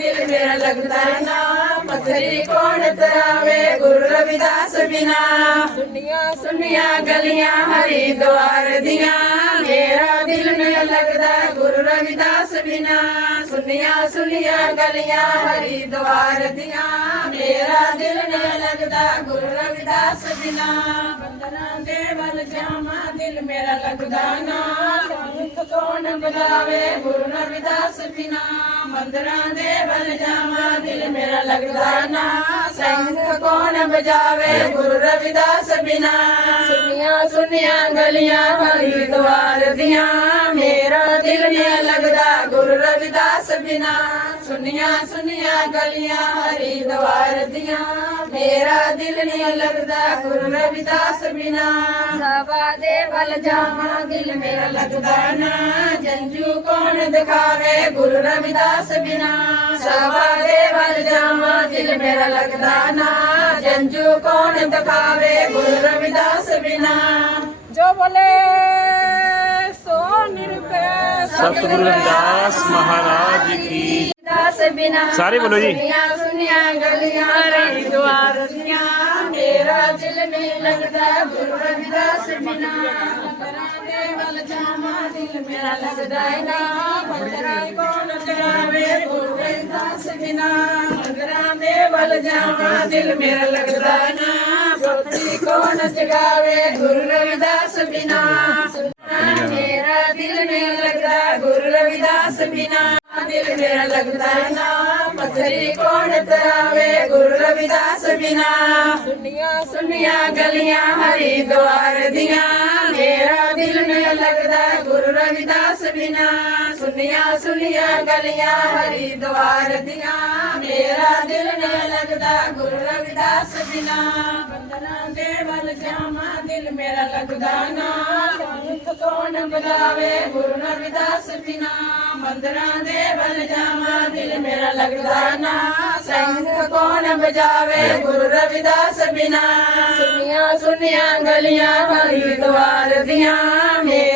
ਦਿਲ ਮੇਰਾ ਲੱਗਦਾ ਨਾ ਪਥਰੀ ਕੌਣ ਤਰਾਵੇ ਗੁਰੂ ਰਵਿਦਾਸ ਬਿਨਾ। ਸੁਨੀਆਂ ਸੁਨੀਆਂ ਗਲੀਆਂ ਹਰੀਦਵਾਰ ਦੀਆਂ ਮੇਰਾ ਦਿਲ ਨਹੀਂ ਲੱਗਦਾ ਗੁਰੂ ਰਵਿਦਾਸ ਬਿਨਾ। ਸੁਨੀਆਂ ਸੁਨੀਆਂ ਗਲੀਆਂ ਹਰੀਦਵਾਰ ਦੀਆਂ ਮੇਰਾ ਲੱਗਦਾ ਗੁਰੂ ਰਵਿਦਾਸ ਬਿਨਾ ਬੰਦਨਾ ਦੇ ਵੱਲ ਜਾਵਾਂ, ਦਿਲ ਮੇਰਾ ਲੱਗਦਾ ਨਾ। ਸੰਤ ਕੌਣ ਬੁਲਾਵੇ, ਗੁਰੂ ਰਵਿਦਾਸ ਬਿਨਾ ਮੰਦਰਾਂ ਦੇ ਵੱਲ ਜਾਵਾਂ, ਦਿਲ ਮੇਰਾ ਲੱਗਦਾ ਨਾ। ਸੰਤ ਕੌਣ ਬਜਾਵੇ ਗੁਰੂ ਰਵਿਦਾਸ ਬਿਨਾ ਸੁਨੀਆਂ ਸੁਨੀਆਂ ਗਲੀਆਂ ਹਰੀਦਵਾਰ ਦੀਆਂ। ਮੇਰਾ ਦਿਲ ਨਹੀਂ ਲੱਗਦਾ, ਗੁਰੂ ਰਵਿਦਾਸ ਬਿਨਾ ਸੁਨੀਆਂ ਸੁਨੀਆਂ ਗਲੀਆਂ ਹਰੀ ਹਰੀਦਵਾਰ ਦੀਆਂ। ਮੇਰਾ ਦਿਲ ਨਹੀਂ ਲੱਗਦਾ ਗੁਰੂ ਰਵਿਦਾਸ ਬਿਨਾ। ਸਭਾ ਦੇ ਵੱਲ ਜਾਵਾਂ, ਦਿਲ ਮੇਰਾ ਲੱਗਦਾ ਨਾ। ਜੰਜੂ ਕੌਣ ਦਿਖਾਵੇ ਗੁਰੂ ਰਵਿਦਾਸ ਬਿਨਾ? ਸਭਾ ਦੇ ਵੱਲ ਜਾਵਾਂ, ਦਿਲ ਮੇਰਾ ਲੱਗਦਾ ਨਾ। ਜੰਜੂ ਕੌਣ ਦਿਖਾਵੇ ਗੁਰੂ ਰਵਿਦਾਸ ਬਿਨਾ? ਜੋ ਬੋਲੇ, ਸੋ ਨਿਰਪੈ ਸਤਿਗੁਰੂ ਰਵਿਦਾਸ ਮਹਾਰਾਜ ਕੀ ਦਾਸ ਬਿਨਾ ਸਾਰੇ ਬੋਲੋ ਜੀ। ਸੁਨੀਆਂ ਸੁਨੀਆਂ ਗਲੀਆਂ ਹਰਿਦੁਆਰ ਦੀਆਂ। ਮੇਰਾ ਦਿਲ ਨਹੀਂ ਲੱਗਦਾ ਗੁਰੂ ਰਵਿਦਾਸ ਬਿਨਾ ਮੰਦਰਾਂ ਦੇ ਵੱਲ ਜਾਵਾਂ ਦਿਲ ਮੇਰਾ ਲੱਗਦਾ ਹੈ ਨਾ ਮੰਦਰਾਂ ਕੋਲ ਜਾਵੇ ਗੁਰੂ ਰਵਿਦਾਸ ਬਿਨਾ ਮੰਦਰਾਂ ਦੇ ਵੱਲ ਜਾਵਾਂ ਦਿਲ ਮੇਰਾ ਲੱਗਦਾ ਹੈ ਨਾ ਜੋਤੀ ਕੌਣ ਜਗਾਵੇ ਗੁਰੂ ਰਵਿਦਾਸ ਬਿਨਾ ਮੇਰਾ ਦਿਲ ਨਹੀਂ ਲੱਗਦਾ ਗੁਰੂ ਰਵਿਦਾਸ ਬਿਨਾ ਮੇਰਾ ਲੱਗਦਾ ਨਾ ਪਥਰੀ ਕੌਣ ਤਰਾਵੇ? ਗੁਰੂ ਰਵਿਦਾਸ ਬਿਨਾ। ਸੁਨੀਆਂ ਸੁਨੀਆਂ ਗਲੀਆਂ ਹਰੀਦਵਾਰ ਦੀਆਂ। ਮੇਰਾ ਦਿਲ ਨਹੀਂ ਲੱਗਦਾ ਗੁਰੂ ਰਵਿਦਾਸ ਬਿਨਾ। ਸੁਨੀਆਂ ਸੁਨੀਆਂ ਗਲੀਆਂ ਹਰੀ ਦੁਆਰ ਦੀਆਂ। ਮੇਰਾ ਦਿਲ ਨਹੀਂ ਲੱਗਦਾ ਗੁਰੂ ਰਵਿਦਾਸ ਬਿਨਾ। ਬੰਦਨਾ ਦੇ ਵੱਲ ਜਾਵਾਂ, ਦਿਲ ਮੇਰਾ ਲੱਗਦਾ ਨਾ। ਸੰਤ ਕੌਣ ਬੁਲਾਵੇ ਗੁਰੂ ਰਵਿਦਾਸ ਬਿਨਾ। ਮੰਦਰਾਂ ਦੇ ਬਲ ਜਾਵਾਂ, ਦਿਲ ਮੇਰਾ ਲੱਗਦਾ ਨਾ। ਸੰਗ ਕੌਣ ਬਜਾਵੇ ਗੁਰੂ ਰਵਿਦਾਸ ਬਿਨਾ। ਸੁਨੀਆਂ ਸੁਨੀਆਂ ਗਲੀਆਂ ਹਰੀ ਹਰੀਦਵਾਰ ਦੀਆਂ। ਮੇਰਾ